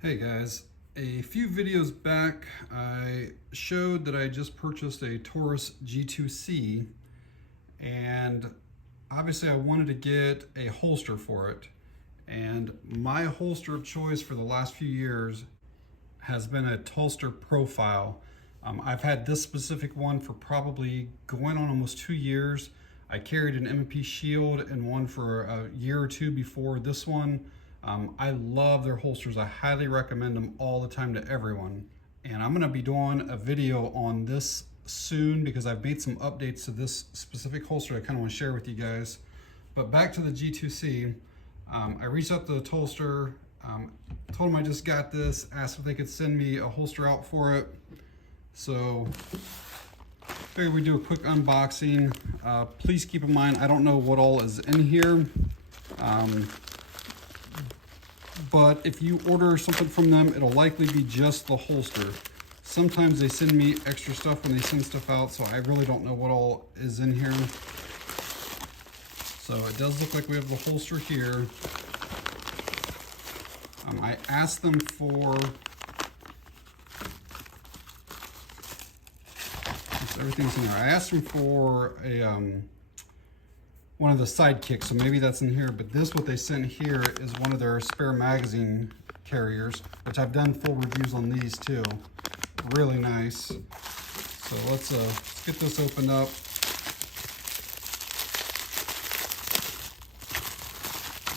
Hey guys, a few videos back I showed that I just purchased a Taurus G2C, and obviously I wanted to get a holster for it, and my holster of choice for the last few years has been a Tulster Profile. I've had this specific one for probably going on almost 2 years. I carried an M&P Shield and one for a year or two before this one. I love their holsters. I highly recommend them all the time to everyone. And I'm gonna be doing a video on this soon because I've made some updates to this specific holster I kind of want to share with you guys. But back to the G2C, I reached out to the Tulster, told them I just got this, asked if they could send me a holster out for it. So figured we'd do a quick unboxing. Please keep in mind, I don't know what all is in here. But if you order something from them, it'll likely be just the holster. Sometimes they send me extra stuff when they send stuff out, so I really don't know what all is in here. So it does look like we have the holster here. I asked them for everything's in there. I asked them for a one of the sidekicks, so maybe that's in here, but this, what they sent here, is one of their spare magazine carriers, which I've done full reviews on these too. Really nice. So let's get this opened up.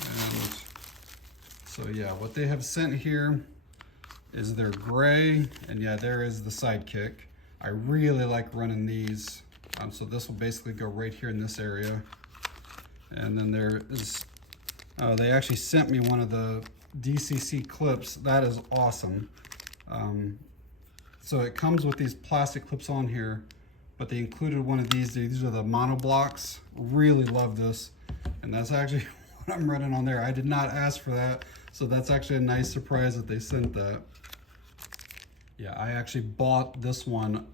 And so yeah, what they have sent here is their gray, and yeah, there is the sidekick. I really like running these. So this will basically go right here in this area. And then there is, they actually sent me one of the DCC clips. That is awesome. So it comes with these plastic clips on here, but they included one of these. These are the mono blocks. Really love this. And that's actually what I'm running on there. I did not ask for that. So that's actually a nice surprise that they sent that. Yeah, I actually bought this one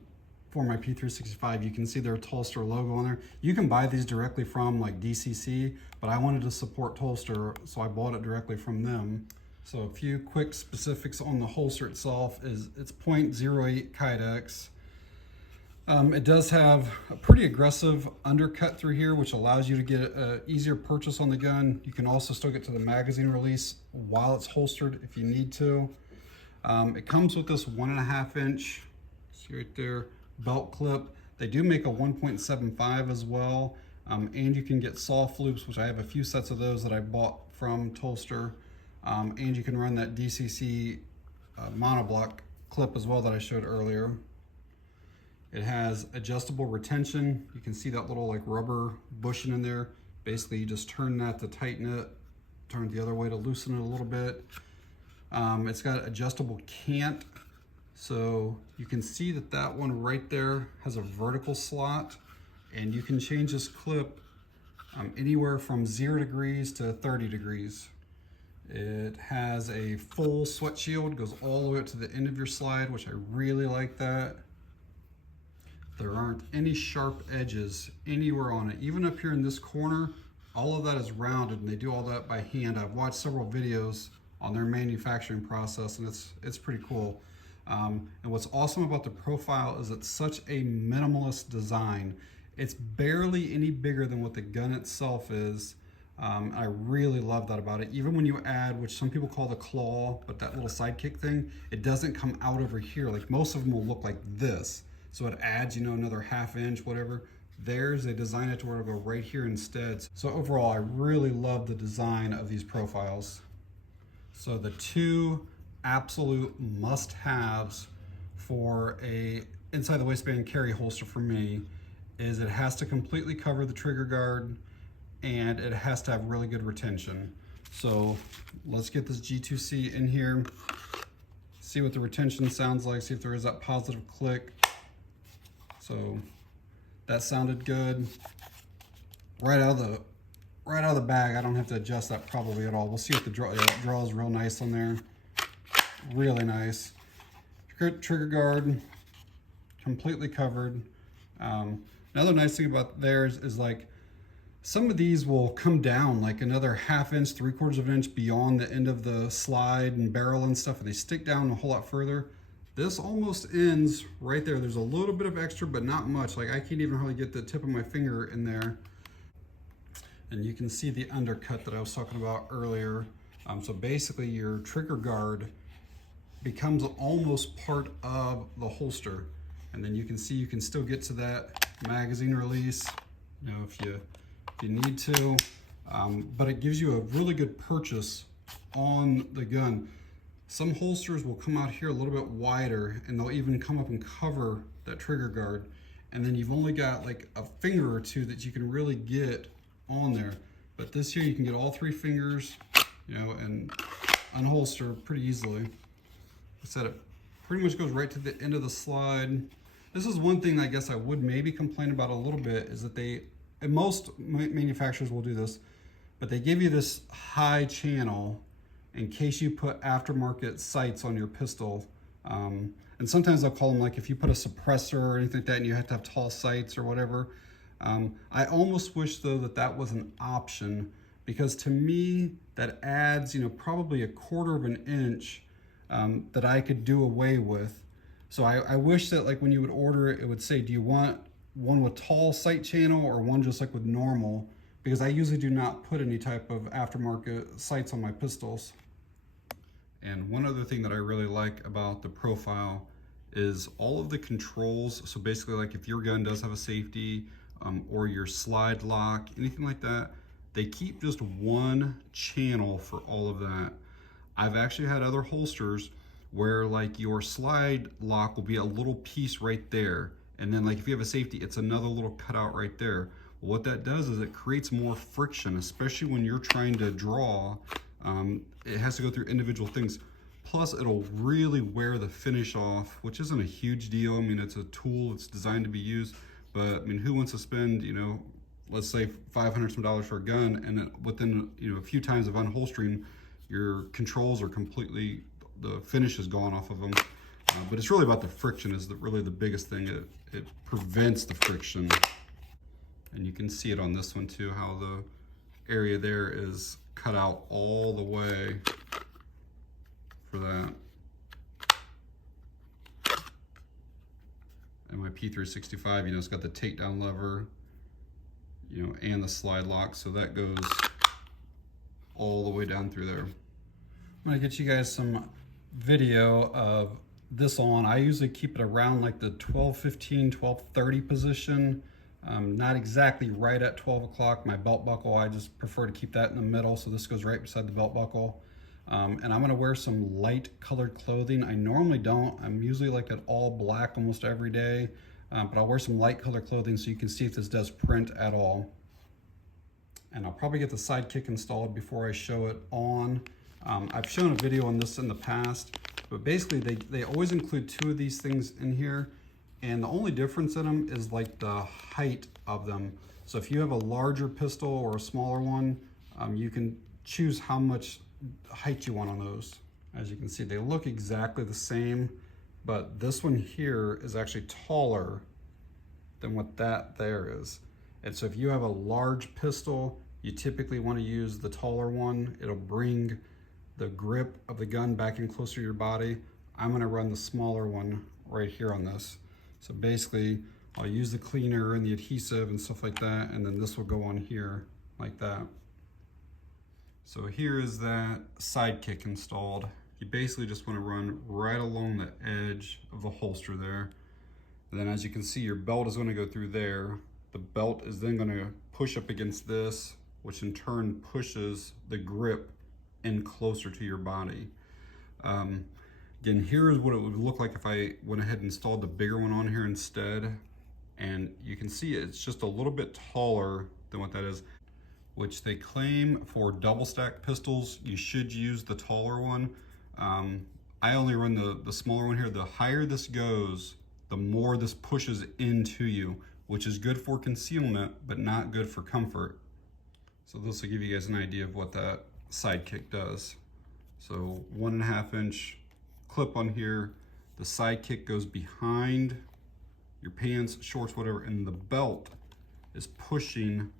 for my P365. You can see their Tulster logo on there. You can buy these directly from like DCC, but I wanted to support Tulster, so I bought it directly from them. So a few quick specifics on the holster itself is it's .08 kydex. It does have a pretty aggressive undercut through here, which allows you to get an easier purchase on the gun. You can also still get to the magazine release while it's holstered if you need to. It comes with this 1.5 inch, see right there, belt clip. They do make a 1.75 as well, and you can get soft loops, which I have a few sets of those that I bought from Tulster, and you can run that DCC monoblock clip as well that I showed earlier. It has adjustable retention. You can see that little like rubber bushing in there. Basically, you just turn that to tighten it, turn it the other way to loosen it a little bit. It's got adjustable cant. So you can see that that one right there has a vertical slot, and you can change this clip anywhere from 0 degrees to 30 degrees. It has a full sweat shield, goes all the way up to the end of your slide, which I really like that. There aren't any sharp edges anywhere on it. Even up here in this corner, all of that is rounded, and they do all that by hand. I've watched several videos on their manufacturing process, and it's pretty cool. And what's awesome about the Profile is it's such a minimalist design. It's barely any bigger than what the gun itself is. I really love that about it. Even when you add, which some people call the claw, but that little sidekick thing, it doesn't come out over here. Like most of them will look like this. So it adds, you know, another ½ inch, whatever. Theirs, they design it to where it'll go right here instead. So overall, I really love the design of these profiles. So the two absolute must-haves for a inside the waistband carry holster for me is it has to completely cover the trigger guard, and it has to have really good retention. So let's get this G2C in here, see what the retention sounds like, see if there is that positive click. So that sounded good. Right out of the bag, I don't have to adjust that probably at all. We'll see if the draw, yeah, that draws real nice on there. Really nice. Trigger guard, completely covered. Another nice thing about theirs is like Some of these will come down like another 1/2 inch, 3/4 of an inch beyond the end of the slide and barrel and stuff, and they stick down a whole lot further. This almost ends right there. There's a little bit of extra, but not much. Like I can't even hardly get the tip of my finger in there. And you can see the undercut that I was talking about earlier. So basically your trigger guard becomes almost part of the holster. And then you can see you can still get to that magazine release, you know, if you need to. But it gives you a really good purchase on the gun. Some holsters will come out here a little bit wider, and they'll even come up and cover that trigger guard. And then you've only got like a finger or two that you can really get on there. But this here, you can get all 3 fingers, you know, and unholster pretty easily. Like I said, it pretty much goes right to the end of the slide. This is one thing I guess I would maybe complain about a little bit, is that and most manufacturers will do this, but they give you this high channel in case you put aftermarket sights on your pistol. And sometimes they'll call them, like if you put a suppressor or anything like that and you have to have tall sights or whatever. I almost wish though that was an option, because to me that adds, you know, probably 1/4 of an inch that I could do away with. So I wish that like when you would order it, it would say, do you want one with tall sight channel or one just like with normal? Because I usually do not put any type of aftermarket sights on my pistols. And one other thing that I really like about the Profile is all of the controls. So basically, like if your gun does have a safety or your slide lock, anything like that, they keep just one channel for all of that. I've actually had other holsters where like your slide lock will be a little piece right there. And then like if you have a safety, it's another little cutout right there. What that does is it creates more friction, especially when you're trying to draw. It has to go through individual things. Plus it'll really wear the finish off, which isn't a huge deal. I mean, it's a tool, it's designed to be used, but I mean, who wants to spend, you know, let's say $500 some for a gun, and within, you know, a few times of unholstering, your controls are completely, the finish is gone off of them. But it's really about the friction is really the biggest thing. It prevents the friction. And you can see it on this one too, how the area there is cut out all the way for that. And my P365, you know, it's got the takedown lever, you know, and the slide lock. So that goes all the way down through there. I'm gonna get you guys some video of this on. I usually keep it around like the 12:15, 12:30 position. Not exactly right at 12 o'clock. My belt buckle, I just prefer to keep that in the middle. So this goes right beside the belt buckle. And I'm gonna wear some light colored clothing. I normally don't. I'm usually like an all black almost every day. But I'll wear some light colored clothing so you can see if this does print at all. And I'll probably get the sidekick installed before I show it on. I've shown a video on this in the past, but basically they always include 2 of these things in here. And the only difference in them is like the height of them. So if you have a larger pistol or a smaller one, you can choose how much height you want on those. As you can see, they look exactly the same, but this one here is actually taller than what that there is. And so if you have a large pistol, you typically want to use the taller one. It'll bring the grip of the gun back in closer to your body. I'm going to run the smaller one right here on this. So basically, I'll use the cleaner and the adhesive and stuff like that, and then this will go on here like that. So here is that sidekick installed. You basically just want to run right along the edge of the holster there. And then as you can see, your belt is going to go through there. The belt is then going to push up against this, which in turn pushes the grip in closer to your body. Again, here's what it would look like if I went ahead and installed the bigger one on here instead. And you can see it's just a little bit taller than what that is, which they claim for double stack pistols, you should use the taller one. I only run the smaller one here. The higher this goes, the more this pushes into you, which is good for concealment, but not good for comfort. So this will give you guys an idea of what that sidekick does. So 1.5 inch clip on here. The sidekick goes behind your pants, shorts, whatever, and the belt is pushing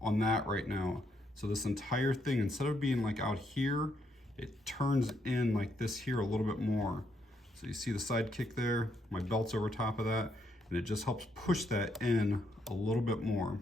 on that right now. So this entire thing, instead of being like out here, it turns in like this here a little bit more. So you see the side kick there, my belt's over top of that, and it just helps push that in a little bit more.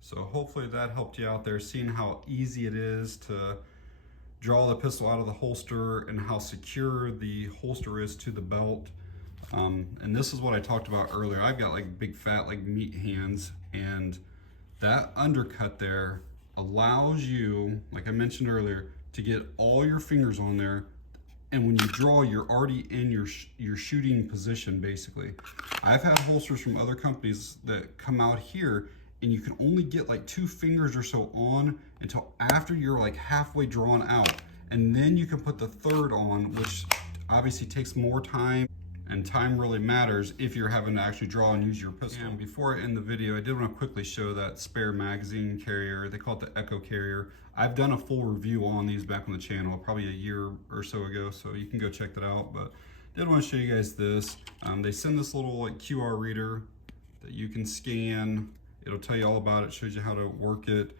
So hopefully that helped you out there, seeing how easy it is to draw the pistol out of the holster and how secure the holster is to the belt. And this is what I talked about earlier. I've got like big fat like meat hands, and that undercut there allows you, like I mentioned earlier, to get all your fingers on there. And when you draw, you're already in your shooting position, basically. I've had holsters from other companies that come out here and you can only get like 2 fingers or so on until after you're like halfway drawn out. And then you can put the third on, which obviously takes more time, and time really matters if you're having to actually draw and use your pistol. And before I end the video, I did want to quickly show that spare magazine carrier. They call it the Echo carrier. I've done a full review on these back on the channel, probably a year or so ago, so you can go check that out. But I did want to show you guys this. They send this little like QR reader that you can scan. It'll tell you all about it, shows you how to work it.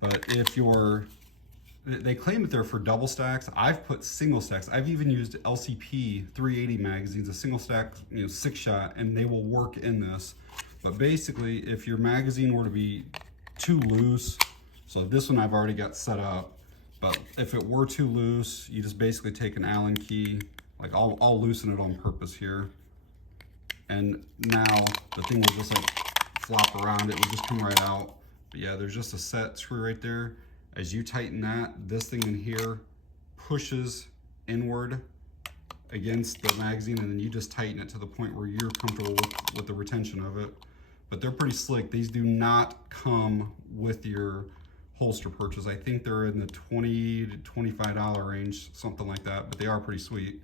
But if they claim that they're for double stacks. I've put single stacks. I've even used LCP 380 magazines, a single stack, 6-shot, and they will work in this. But basically, if your magazine were to be too loose, so this one I've already got set up, but if it were too loose, you just basically take an Allen key, like I'll loosen it on purpose here. And now the thing will just like flop around, it will just come right out. But yeah, there's just a set screw right there. As you tighten that, this thing in here pushes inward against the magazine, and then you just tighten it to the point where you're comfortable with the retention of it. But they're pretty slick. These do not come with your holster purchase. I think they're in the $20 to $25 range, something like that, but they are pretty sweet.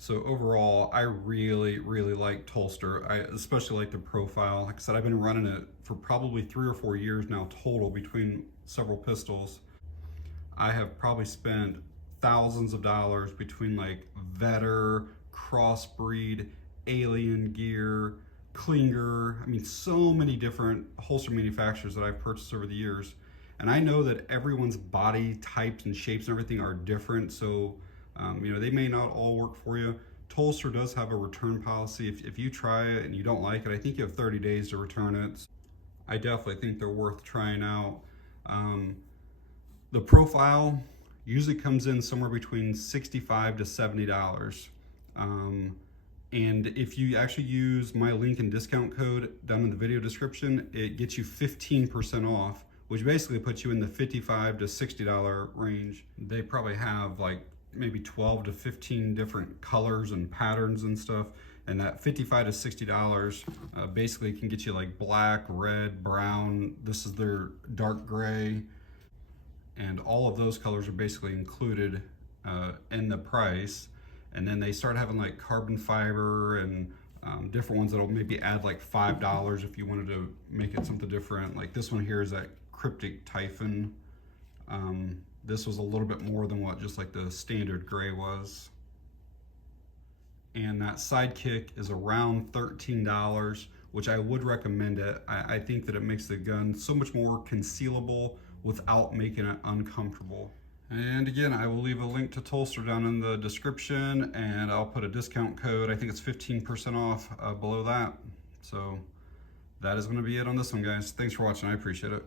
So overall, I really, really like Tulster. I especially like the Profile. Like I said, I've been running it for probably 3 or 4 years now total between several pistols. I have probably spent thousands of dollars between like Vetter, Crossbreed, Alien Gear, Klinger. I mean, so many different holster manufacturers that I've purchased over the years. And I know that everyone's body types and shapes and everything are different. So they may not all work for you. Tulster does have a return policy. If you try it and you don't like it, I think you have 30 days to return it. I definitely think they're worth trying out. The Profile usually comes in somewhere between $65 to $70. And if you actually use my link and discount code down in the video description, it gets you 15% off, which basically puts you in the $55 to $60 range. They probably have like maybe 12 to 15 different colors and patterns and stuff, and that $55 to $60 basically can get you like black, red, brown. This is their dark gray, and all of those colors are basically included in the price. And then they start having like carbon fiber and different ones that'll maybe add like $5 if you wanted to make it something different. Like this one here is that Cryptic Typhon. This was a little bit more than what just like the standard gray was. And that Sidekick is around $13, which I would recommend it. I think that it makes the gun so much more concealable without making it uncomfortable. And again, I will leave a link to Tulster down in the description, and I'll put a discount code. I think it's 15% off below that. So that is going to be it on this one, guys. Thanks for watching. I appreciate it.